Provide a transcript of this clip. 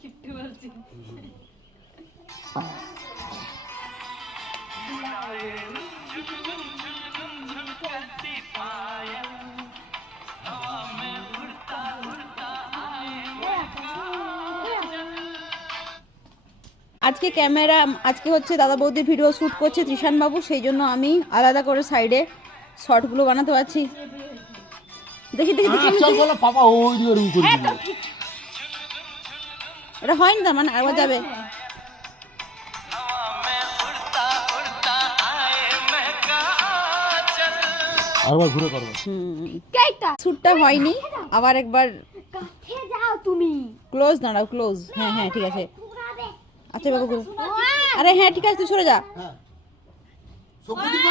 কিপ্টে বলছি। আজকে ক্যামেরা আজকে হচ্ছে দাদা বৌদির ভিডিও শ্যুট করছে ত্রিশান বাবু সেই জন্য আমি আলাদা করে সাইডে শর্টগুলো বানাতে পারছি। দেখি দেখি দেখি। চল বলো পাপা ওই দিকে রুম করে এটা হয়নি তার মানে আরেকবার যাবে। আরেকবার ঘুরে করব কেইটা শ্যুটটা হয়নি। আবার একবার কাছে যাও তুমি ক্লোজ দাঁড়াও ক্লোজ হ্যাঁ হ্যাঁ ঠিক আছে। আচ্ছা বাবু ঘুরো। আরে হ্যাঁ ঠিক আছে তুই সরে যা। হ্যাঁ। দিবি